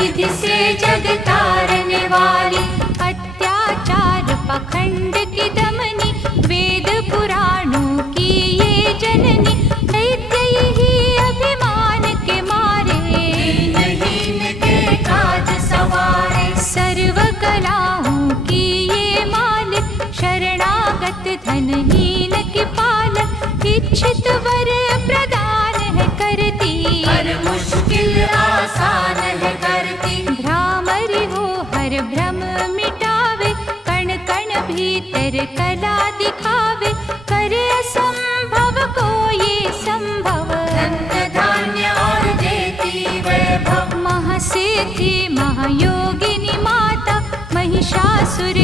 निधि से जग तारने वाली, अत्याचार पाखंड की दमनी, वेद पुराणों की ये जननी, दैत्य ही अभिमान के मारे, दीनहीन के काज सवारे। सर्व कलाओं की ये मालिक, शरणागत धनहीन की पालक, इच्छित वर प्रदान है करती, हर मुश्किल आसान है करती। भ्रामरी हो हर भ्रम मिटावे, कण कण भीतर कला दिखावे, करे असंभव को ये संभव, धन्य धान्य और देती वैभव। महासिद्धि महायोगिनी माता, महिषासुर